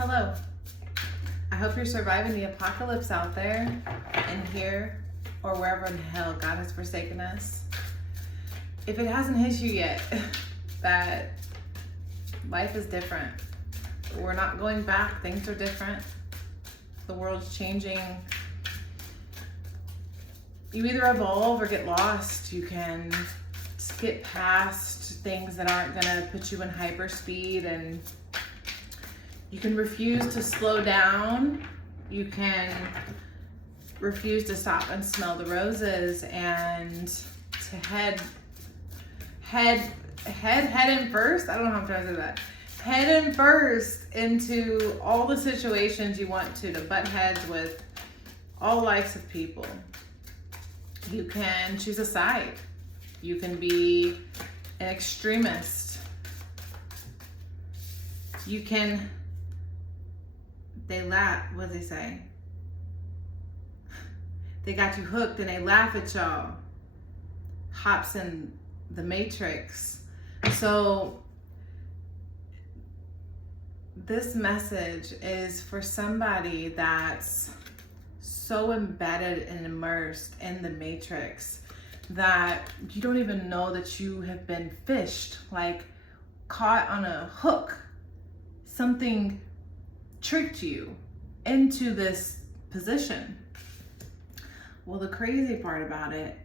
Hello. I hope you're surviving the apocalypse out there and here or wherever in hell God has forsaken us. If it hasn't hit you yet, that life is different. We're not going back. Things are different. The world's changing. You either evolve or get lost. You can skip past things that aren't gonna put you in hyperspeed, and you can refuse to slow down. You can refuse to stop and smell the roses and to head in first. I don't know how I'm trying to say that. Head in first into all the situations you want to butt heads with all likes of people. You can choose a side. You can be an extremist. You can, they laugh, what do they say? They got you hooked and they laugh at y'all. Hops in the Matrix. So this message is for somebody that's so embedded and immersed in the Matrix that you don't even know that you have been fished, like caught on a hook. Something tricked you into this position. Well, the crazy part about it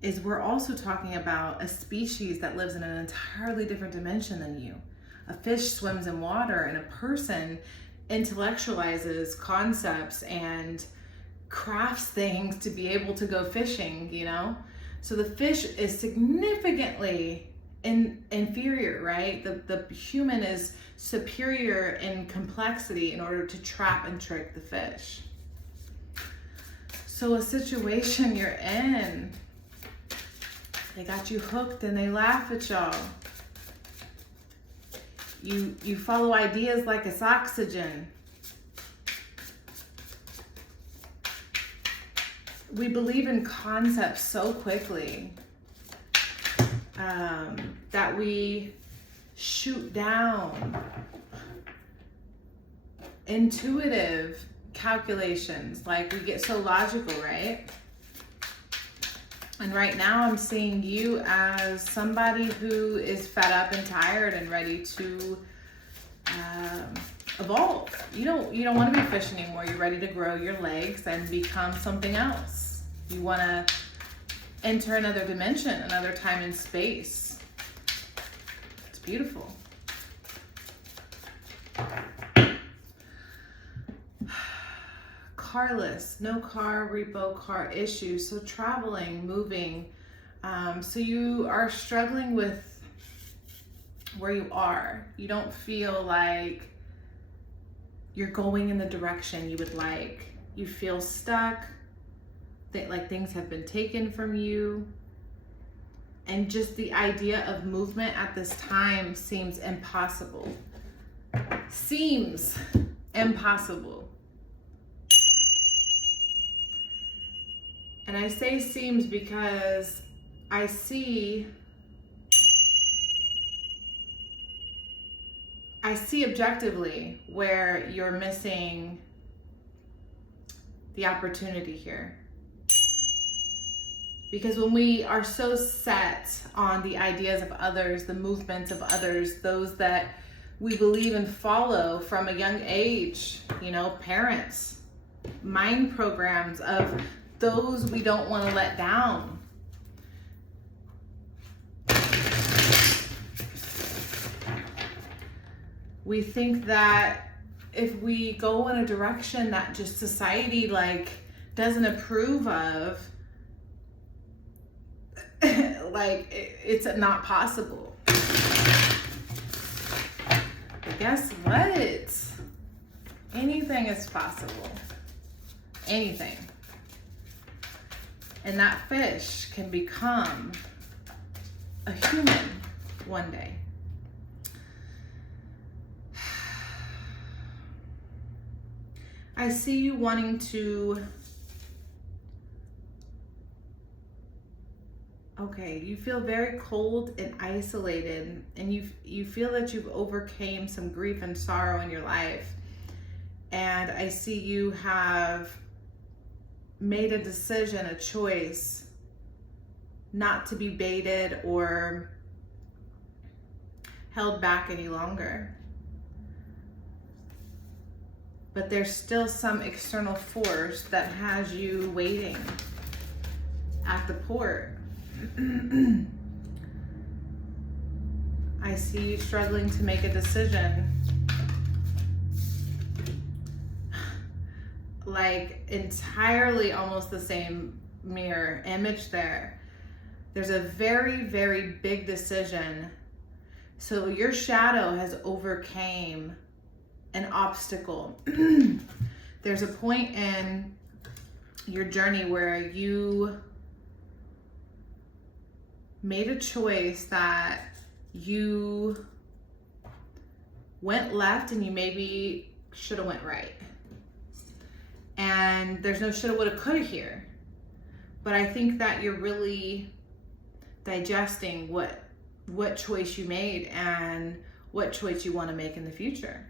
is we're also talking about a species that lives in an entirely different dimension than you. A fish swims in water, and a person intellectualizes concepts and crafts things to be able to go fishing, you know? So the fish is significantly inferior, right? The human is superior in complexity in order to trap and trick the fish. So a situation you're in, they got you hooked and they laugh at y'all. You follow ideas like it's oxygen. We believe in concepts so quickly that we shoot down intuitive calculations. Like, we get so logical, right? And right now I'm seeing you as somebody who is fed up and tired and ready to evolve. You don't want to be fish anymore. You're ready to grow your legs and become something else. You want to enter another dimension, another time and space. It's beautiful. Carless, no car, repo car issues. So traveling, moving. So you are struggling with where you are. You don't feel like you're going in the direction you would like. You feel stuck, like things have been taken from you. And just the idea of movement at this time seems impossible. Seems impossible. And I say seems because I see objectively where you're missing the opportunity here. Because when we are so set on the ideas of others, the movements of others, those that we believe and follow from a young age, you know, parents, mind programs of those we don't want to let down. We think that if we go in a direction that just society like doesn't approve of, like it's not possible. But guess what? Anything is possible. Anything. And that fish can become a human one day. I see you wanting to, okay, you feel very cold and isolated, and you feel that you've overcame some grief and sorrow in your life. And I see you have made a decision, a choice, not to be baited or held back any longer. But there's still some external force that has you waiting at the port. I see you struggling to make a decision. Like entirely almost the same mirror image there. There's a very, very big decision. So your shadow has overcame an obstacle. There's a point in your journey where you made a choice that you went left and you maybe should have went right. And there's no shoulda, woulda, coulda here. But I think that you're really digesting what choice you made and what choice you want to make in the future.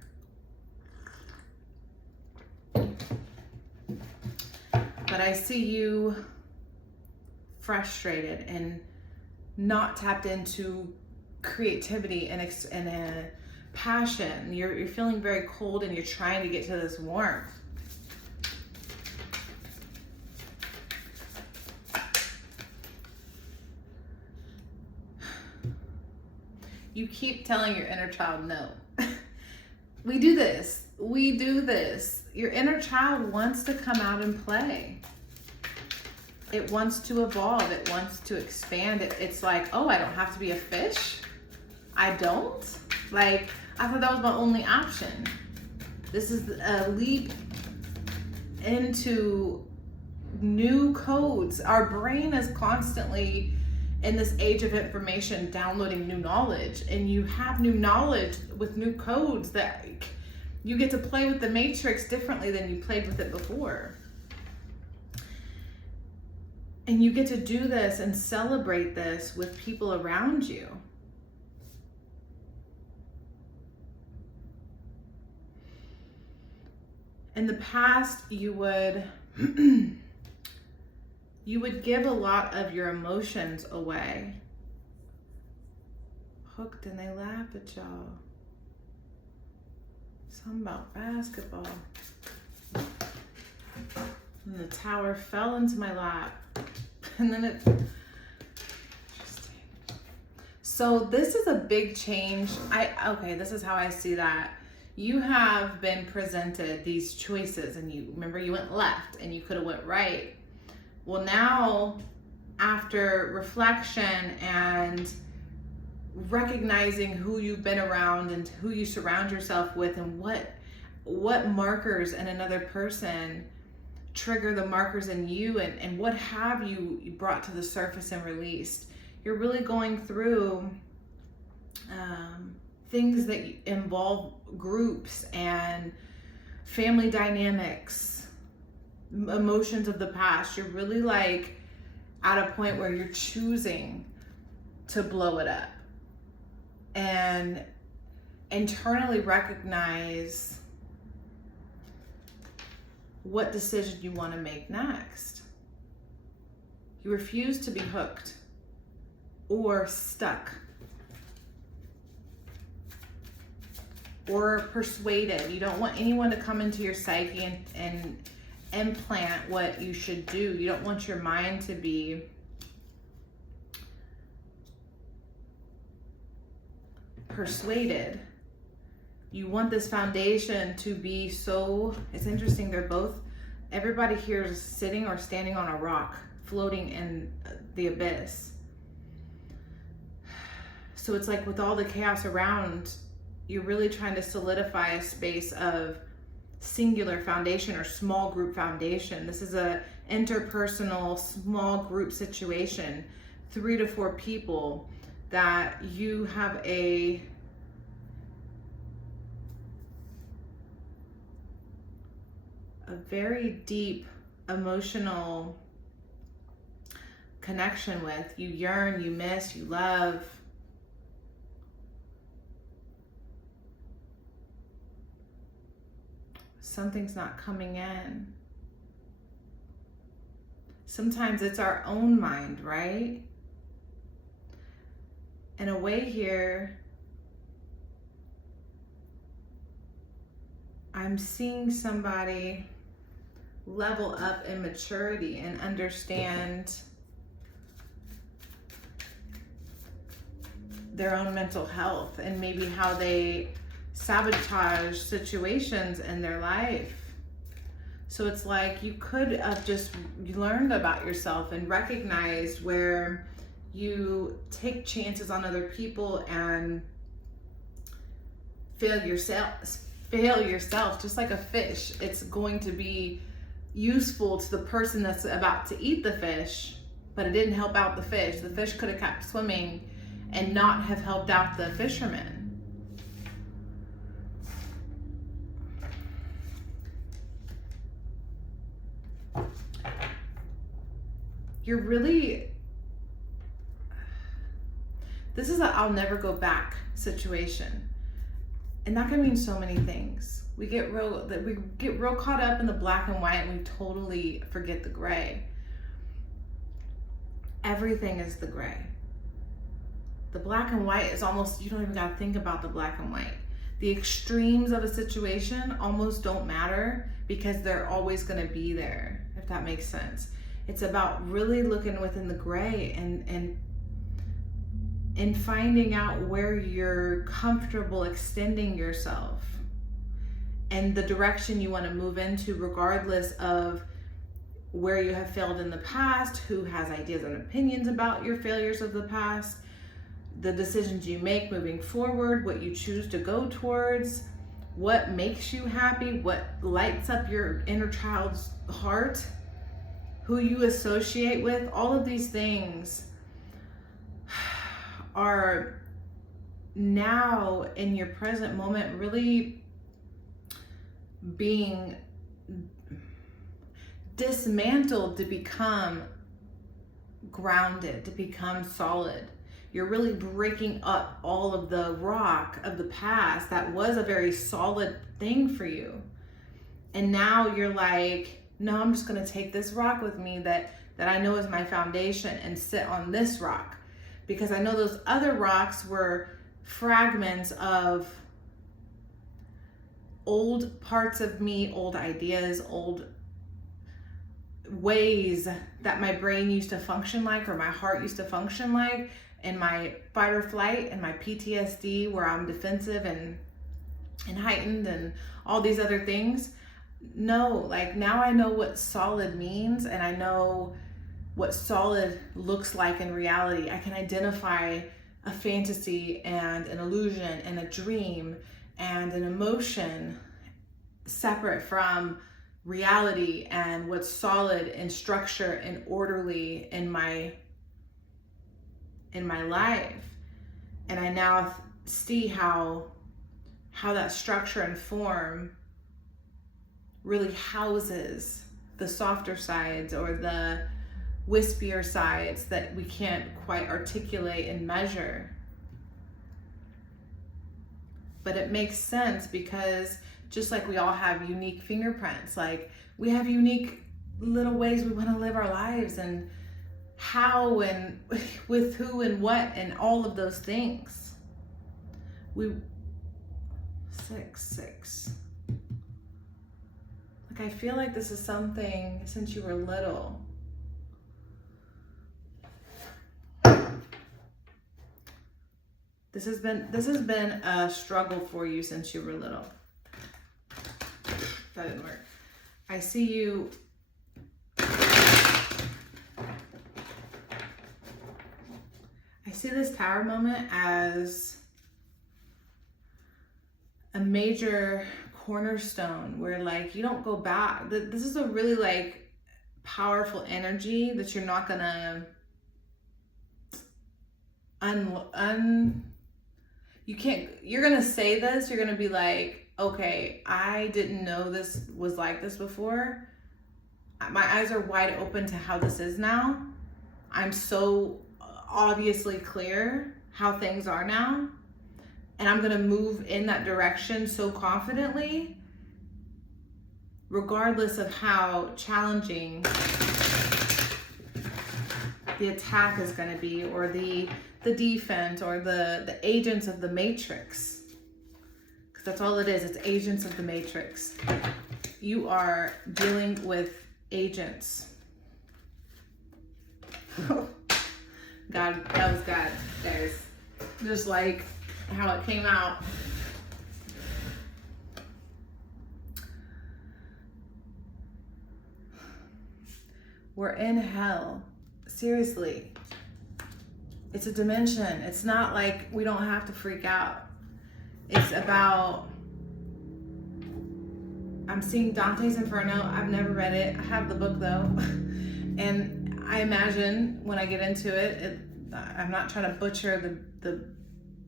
But I see you frustrated and not tapped into creativity and a passion. You're feeling very cold and you're trying to get to this warmth. You keep telling your inner child no. We do this. We do this. Your inner child wants to come out and play. It wants to evolve. It wants to expand. It's like, oh, I don't have to be a fish. I don't? Like, I thought that was my only option. This is a leap into new codes. Our brain is constantly in this age of information downloading new knowledge, and you have new knowledge with new codes that you get to play with the matrix differently than you played with it before. And you get to do this and celebrate this with people around you. In the past, you would give a lot of your emotions away. Hooked and they laugh at y'all. Something about basketball. And the tower fell into my lap. And then it... Interesting. So this is a big change. Okay, this is how I see that. You have been presented these choices, and you remember you went left and you could have went right. Well, now after reflection and recognizing who you've been around and who you surround yourself with, and what markers in another person trigger the markers in you, and what have you brought to the surface and released, you're really going through things that involve groups and family dynamics, emotions of the past. You're really like at a point where you're choosing to blow it up and internally recognize what decision you want to make next. You refuse to be hooked or stuck or persuaded. You don't want anyone to come into your psyche and implant what you should do. You don't want your mind to be persuaded. You want this foundation to be so, it's interesting, everybody here is sitting or standing on a rock, floating in the abyss. So it's like with all the chaos around, you're really trying to solidify a space of singular foundation or small group foundation. This is a interpersonal small group situation, 3 to 4 people, that you have a very deep emotional connection with. You yearn, you miss, you love. something's not coming in. Sometimes it's our own mind, right? In a way here, I'm seeing somebody level up in maturity and understand their own mental health and maybe how they sabotage situations in their life. So it's like you could have just learned about yourself and recognized where you take chances on other people and fail yourself, just like a fish. It's going to be useful to the person that's about to eat the fish, but it didn't help out the fish. The fish could have kept swimming and not have helped out the fisherman. You're really, this is a I'll never go back situation. And that can mean so many things. We get real caught up in the black and white, and we totally forget the gray. Everything is the gray. The black and white is almost, you don't even gotta think about the black and white. The extremes of a situation almost don't matter because they're always gonna be there, if that makes sense. It's about really looking within the gray and finding out where you're comfortable extending yourself and the direction you want to move into, regardless of where you have failed in the past, who has ideas and opinions about your failures of the past, the decisions you make moving forward, what you choose to go towards, what makes you happy, what lights up your inner child's heart, who you associate with. All of these things are now in your present moment really being dismantled to become grounded, to become solid. You're really breaking up all of the rock of the past that was a very solid thing for you. And now you're like, no, I'm just gonna take this rock with me that I know is my foundation and sit on this rock. Because I know those other rocks were fragments of old parts of me, old ideas, old ways that my brain used to function like, or my heart used to function like, and my fight or flight and my PTSD where I'm defensive and heightened and all these other things. No, like now I know what solid means, and I know what solid looks like in reality. I can identify a fantasy and an illusion and a dream and an emotion separate from reality and what's solid and structure and orderly in my life. And I now see how that structure and form really houses the softer sides or the wispier sides that we can't quite articulate and measure. But it makes sense because just like we all have unique fingerprints, like we have unique little ways we want to live our lives and how and with who and what and all of those things. 6. Like I feel like this is something since you were little. This has been a struggle for you since you were little. That didn't work. I see you. I see this Tower moment as a major cornerstone where like you don't go back. This is a really like powerful energy that you're not gonna you're gonna say this, you're gonna be like, okay, I didn't know this was like this before. My eyes are wide open to how this is now. I'm so obviously clear how things are now. And I'm gonna move in that direction so confidently regardless of how challenging the attack is going to be, or the defense, or the agents of the matrix, because that's all it is. It's agents of the matrix. You are dealing with agents. God, that was God, guys. Just like how it came out. We're in hell. Seriously. It's a dimension. It's not like we don't have to freak out. It's about, I'm seeing Dante's Inferno. I've never read it. I have the book though. And I imagine when I get into it, I'm not trying to butcher the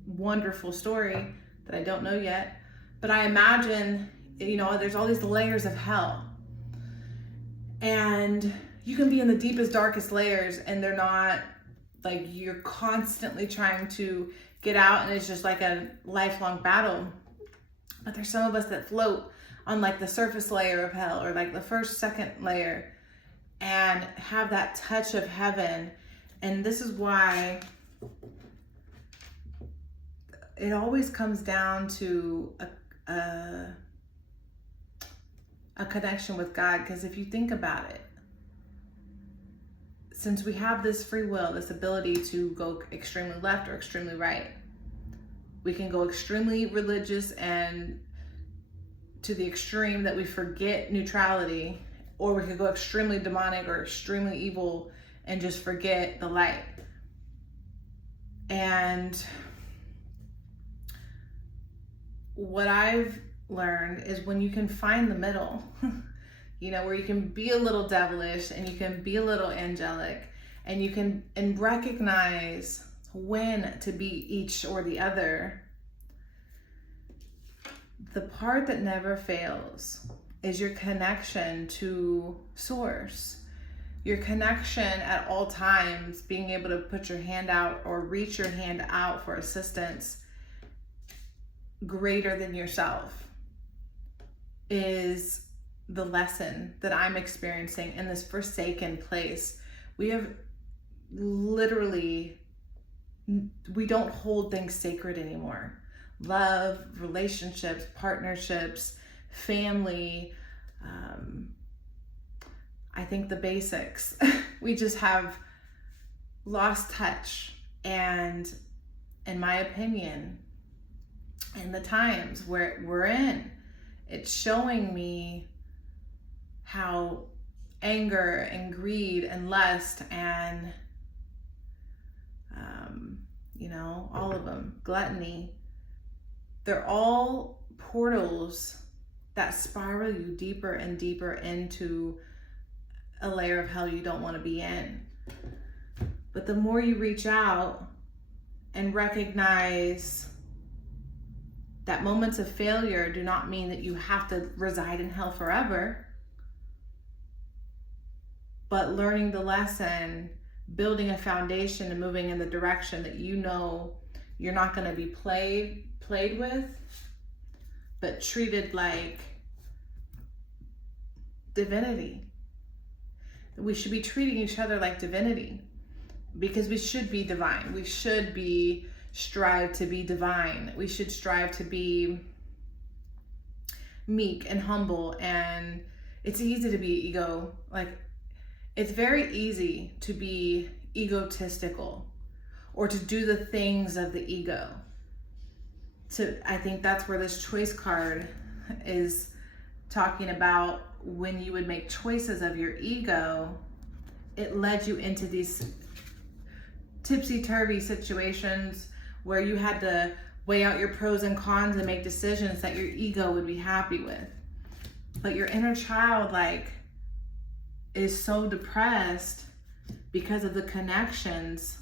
wonderful story that I don't know yet, but I imagine, you know, there's all these layers of hell. And you can be in the deepest, darkest layers, and they're not like, you're constantly trying to get out, and it's just like a lifelong battle. But there's some of us that float on like the surface layer of hell, or like the first, second layer, and have that touch of heaven. And this is why it always comes down to a connection with God. Because if you think about it, since we have this free will, this ability to go extremely left or extremely right, we can go extremely religious and to the extreme that we forget neutrality, or we could go extremely demonic or extremely evil and just forget the light. And what I've learned is when you can find the middle, you know, where you can be a little devilish and you can be a little angelic, and you can recognize when to be each or the other. The part that never fails is your connection to source. Your connection at all times, being able to put your hand out or reach your hand out for assistance greater than yourself, is the lesson that I'm experiencing in this forsaken place. We have literally, we don't hold things sacred anymore. Love, relationships, partnerships, family, I think the basics. We just have lost touch. And in my opinion, in the times where we're in, it's showing me how anger and greed and lust and, you know, all of them, gluttony, they're all portals that spiral you deeper and deeper into a layer of hell you don't want to be in. But the more you reach out and recognize that moments of failure do not mean that you have to reside in hell forever, but learning the lesson, building a foundation and moving in the direction that you know you're not going to be played with, but treated like divinity. We should be treating each other like divinity, because we should be divine. We should strive to be divine. We should strive to be meek and humble. And it's easy to be it's very easy to be egotistical or to do the things of the ego. I think that's where this choice card is talking about. When you would make choices of your ego, it led you into these tipsy-turvy situations where you had to weigh out your pros and cons and make decisions that your ego would be happy with. But your inner child is so depressed because of the connections,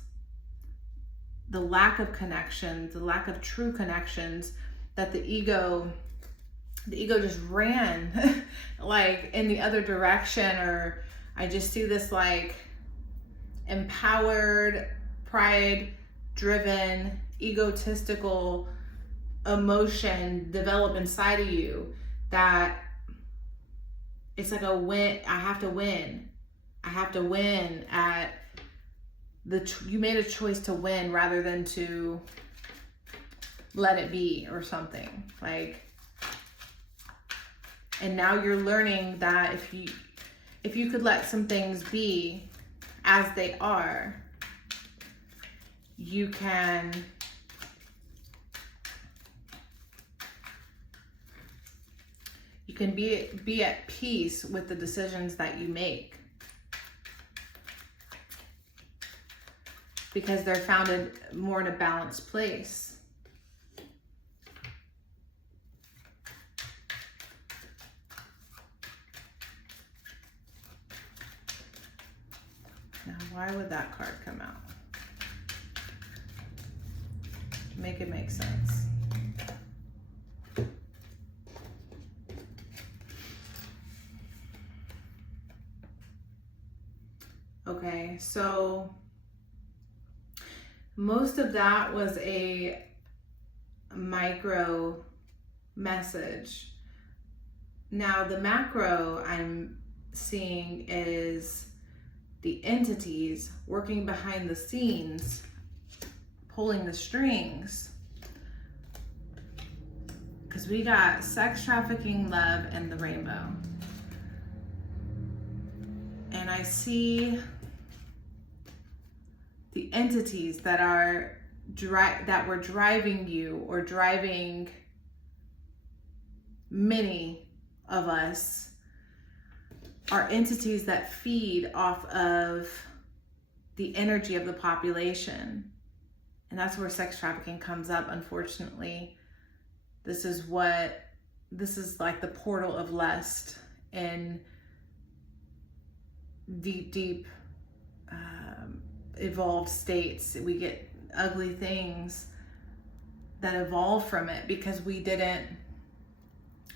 the lack of connections, the lack of true connections, that the ego just ran in the other direction. Or I just see this empowered, pride driven, egotistical emotion develop inside of you that It's like a win. I have to win. I have to win at you made a choice to win rather than to let it be or something. Like, and now you're learning that if you could let some things be as they are, you can be at peace with the decisions that you make, because they're founded more in a balanced place. Now, why would that card come out? Make it make sense. Okay, so most of that was a micro message. Now the macro I'm seeing is the entities working behind the scenes, pulling the strings. Because we got sex trafficking, love, and the rainbow. And I see the entities that were driving you, or driving many of us, are entities that feed off of the energy of the population. And that's where sex trafficking comes up, unfortunately. This is like the portal of lust in deep evolved states. We get ugly things that evolve from it because we didn't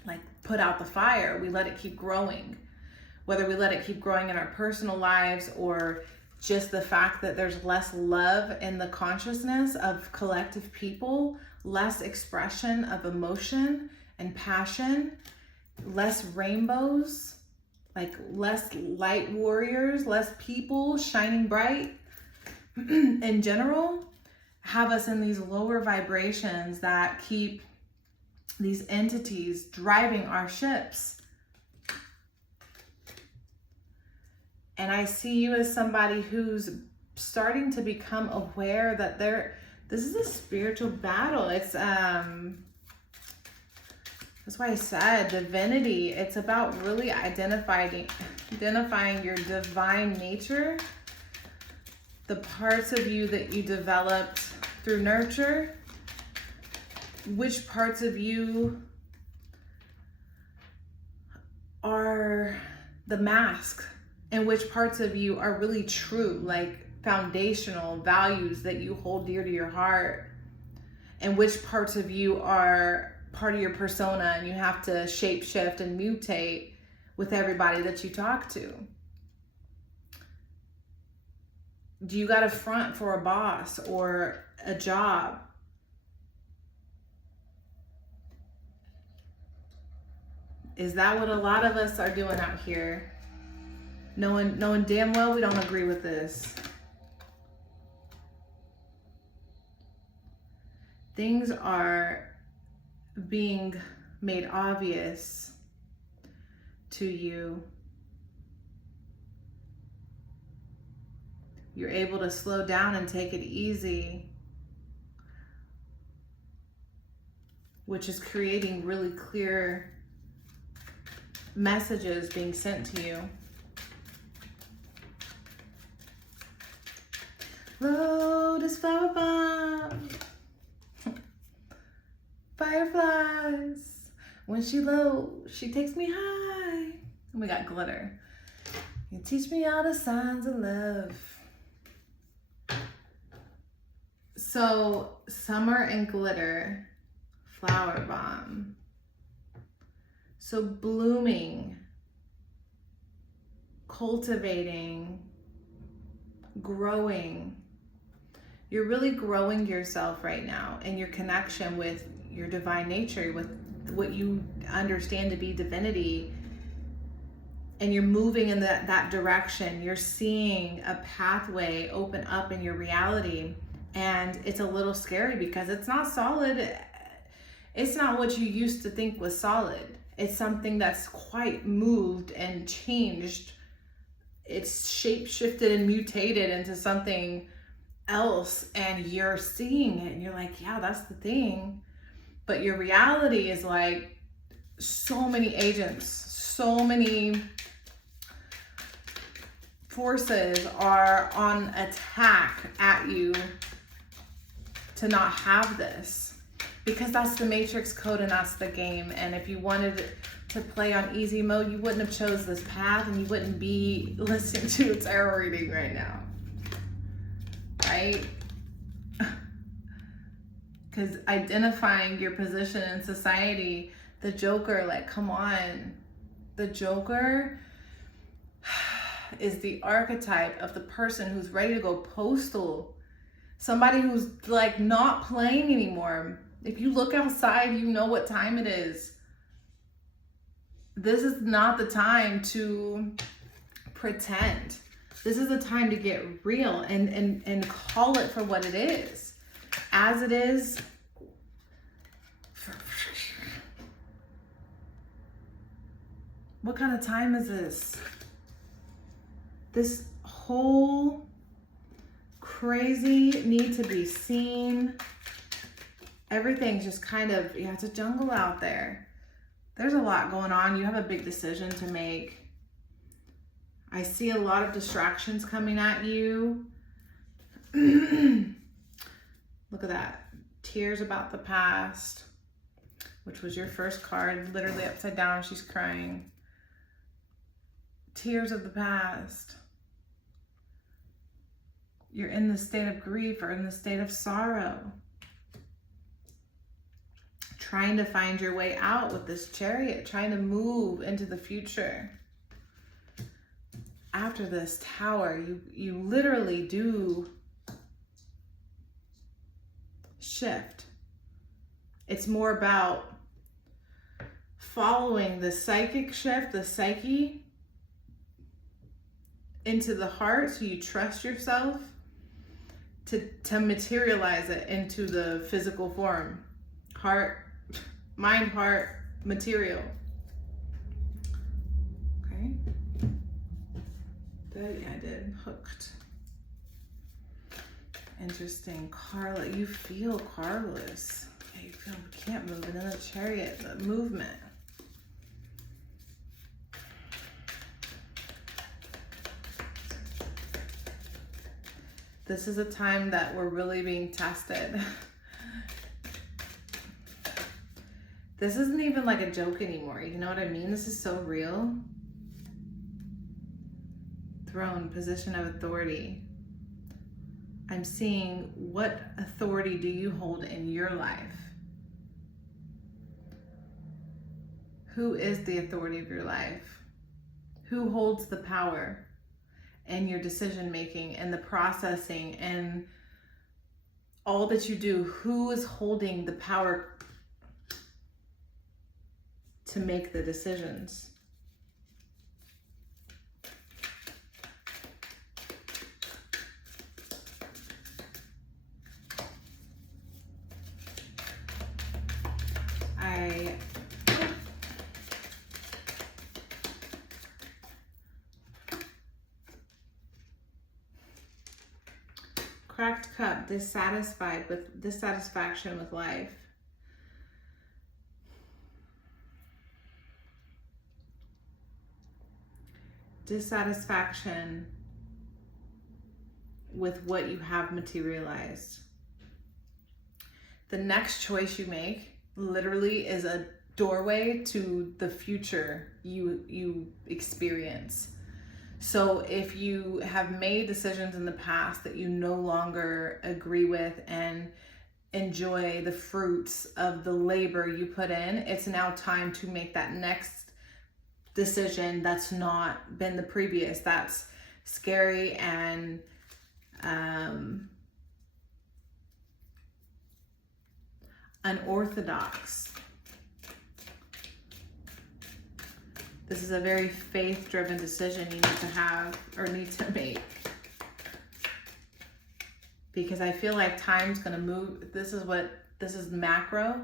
like put out the fire. We let it keep growing. Whether we let it keep growing in our personal lives, or just the fact that there's less love in the consciousness of collective people, less expression of emotion and passion, less rainbows, like less light warriors, less people shining bright in general, have us in these lower vibrations that keep these entities driving our ships. And I see you as somebody who's starting to become aware that this is a spiritual battle. It's that's why I said divinity. It's about really identifying your divine nature, the parts of you that you developed through nurture, which parts of you are the mask, and which parts of you are really true, like foundational values that you hold dear to your heart, and which parts of you are part of your persona and you have to shape shift and mutate with everybody that you talk to. Do you got a front for a boss or a job? Is that what a lot of us are doing out here? Knowing damn well we don't agree with this. Things are being made obvious to you. You're able to slow down and take it easy, which is creating really clear messages being sent to you. Lotus flower bomb, fireflies. When she low, she takes me high. And we got glitter. You teach me all the signs of love. So summer and glitter, flower bomb. So blooming, cultivating, growing. You're really growing yourself right now in your connection with your divine nature, with what you understand to be divinity. and you're moving in that direction. You're seeing a pathway open up in your reality, and it's a little scary because it's not solid. It's not what you used to think was solid. It's something that's quite moved and changed. It's shape shifted and mutated into something else, and you're seeing it and you're like, yeah, that's the thing. But your reality is like so many agents, so many forces are on attack at you to not have this, because that's the matrix code and that's the game. And if you wanted to play on easy mode, you wouldn't have chose this path, and you wouldn't be listening to a tarot reading right now, right? Because identifying your position in society, the Joker, like, come on. The Joker is the archetype of the person who's ready to go postal. Somebody who's like not playing anymore. If you look outside, you know what time it is. This is not the time to pretend. This is the time to get real and call it for what it is. As it is. What kind of time is this? This whole crazy need to be seen. Everything's just kind of, yeah, it's a jungle out there. There's a lot going on. You have a big decision to make. I see a lot of distractions coming at you. Look at that. Tears about the past, which was your first card, literally upside down. She's crying. Tears of the past. You're in the state of grief or in the state of sorrow. Trying to find your way out with this Chariot, trying to move into the future. After this Tower, you literally do shift. It's more about following the psychic shift, the psyche, into the heart, so you trust yourself to materialize it into the physical form. Heart, mind, heart, material. Okay. Good, yeah, I did. Hooked. Interesting. Carla, you feel carless. Yeah, you feel you can't move. And then the Chariot, the movement. This is a time that we're really being tested. This isn't even like a joke anymore. You know what I mean? This is so real. Throne, position of authority. I'm seeing, what authority do you hold in your life? Who is the authority of your life? Who holds the power in your decision making and the processing and all that you do? Who is holding the power to make the decisions? Cracked cup, dissatisfaction with life. Dissatisfaction with what you have materialized. The next choice you make literally is a doorway to the future you experience. So if you have made decisions in the past that you no longer agree with and enjoy the fruits of the labor you put in, it's now time to make that next decision that's not been the previous. That's scary and unorthodox. This is a very faith-driven decision you need to have or need to make. Because I feel like time's going to move. This is macro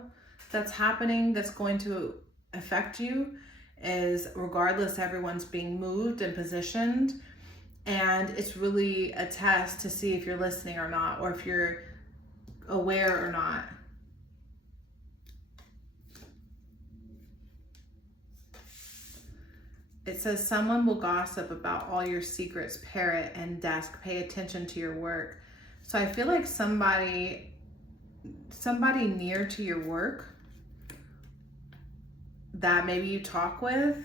that's happening, that's going to affect you, is regardless, everyone's being moved and positioned. And it's really a test to see if you're listening or not, or if you're aware or not. It says someone will gossip about all your secrets, parrot and desk. Pay attention to your work. So I feel like somebody near to your work that maybe you talk with,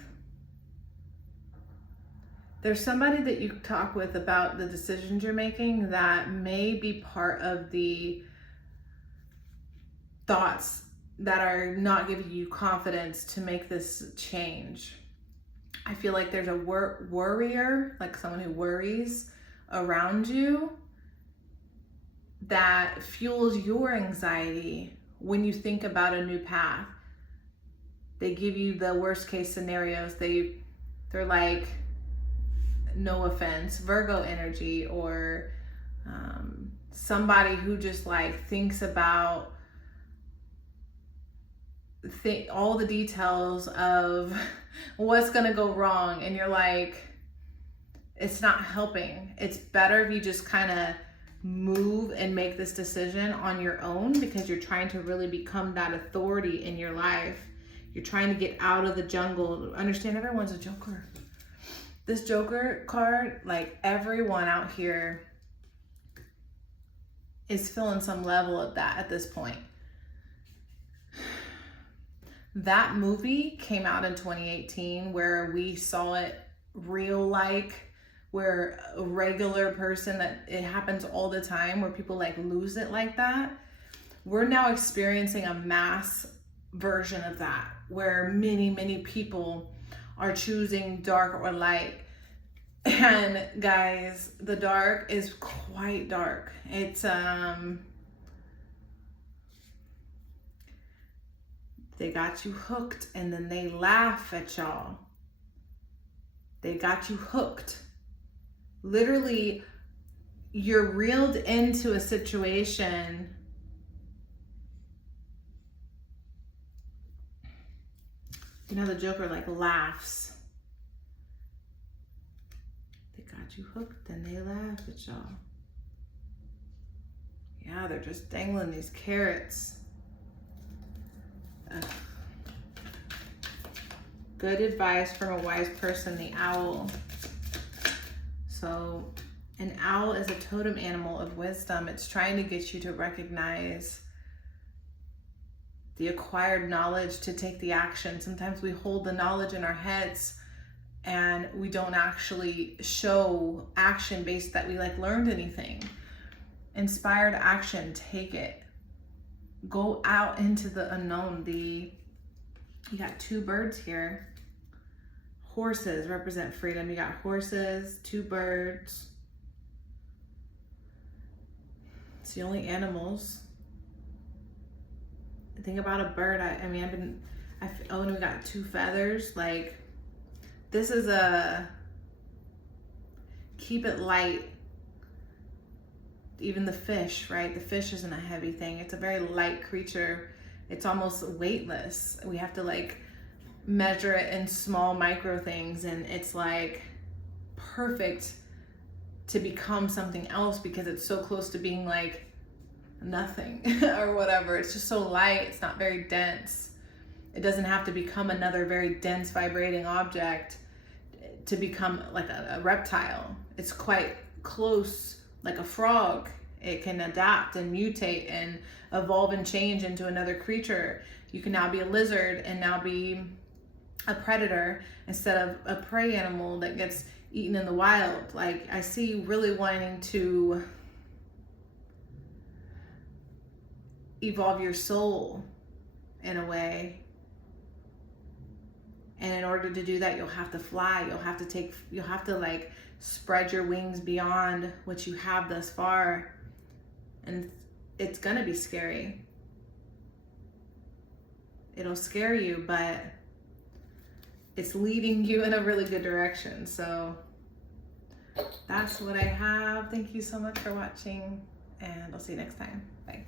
there's somebody that you talk with about the decisions you're making that may be part of the thoughts that are not giving you confidence to make this change. I feel like there's a worrier, like someone who worries around you, that fuels your anxiety when you think about a new path. They give you the worst case scenarios. They're like, no offense, Virgo energy, or somebody who just like thinks about all the details of what's gonna go wrong, and you're like, it's not helping. It's better if you just kind of move and make this decision on your own, because you're trying to really become that authority in your life. You're trying to get out of the jungle. Understand, everyone's a joker. This Joker card, like everyone out here is feeling some level of that at this point. That movie came out in 2018 where we saw it real, like where a regular person, that it happens all the time where people like lose it like that. We're now experiencing a mass version of that where many people are choosing dark or light. And guys, the dark is quite dark. It's they got you hooked and then they laugh at y'all. They got you hooked. Literally, you're reeled into a situation. You know, the Joker like laughs. They got you hooked and they laugh at y'all. Yeah, they're just dangling these carrots. Ugh. Good advice from a wise person, the owl. So an owl is a totem animal of wisdom. It's trying to get you to recognize the acquired knowledge, to take the action. Sometimes we hold the knowledge in our heads and we don't actually show action based that we like learned anything. Inspired action, take it. Go out into the unknown. You got two birds here. Horses represent freedom. You got horses, two birds. It's the only animals. Think about a bird. And we got two feathers. Like, this is keep it light. Even the fish, right? The fish isn't a heavy thing. It's a very light creature. It's almost weightless. We have to like measure it in small micro things, and it's like perfect to become something else because it's so close to being like nothing or whatever. It's just so light. It's not very dense. It doesn't have to become another very dense vibrating object to become like a reptile. It's quite close, like a frog. It can adapt and mutate and evolve and change into another creature. You can now be a lizard and now be a predator instead of a prey animal that gets eaten in the wild. Like, I see you really wanting to evolve your soul in a way. And in order to do that, you'll have to fly. You'll have to like spread your wings beyond what you have thus far. And it's gonna be scary. It'll scare you, but it's leading you in a really good direction. So that's what I have. Thank you so much for watching, and I'll see you next time. Bye.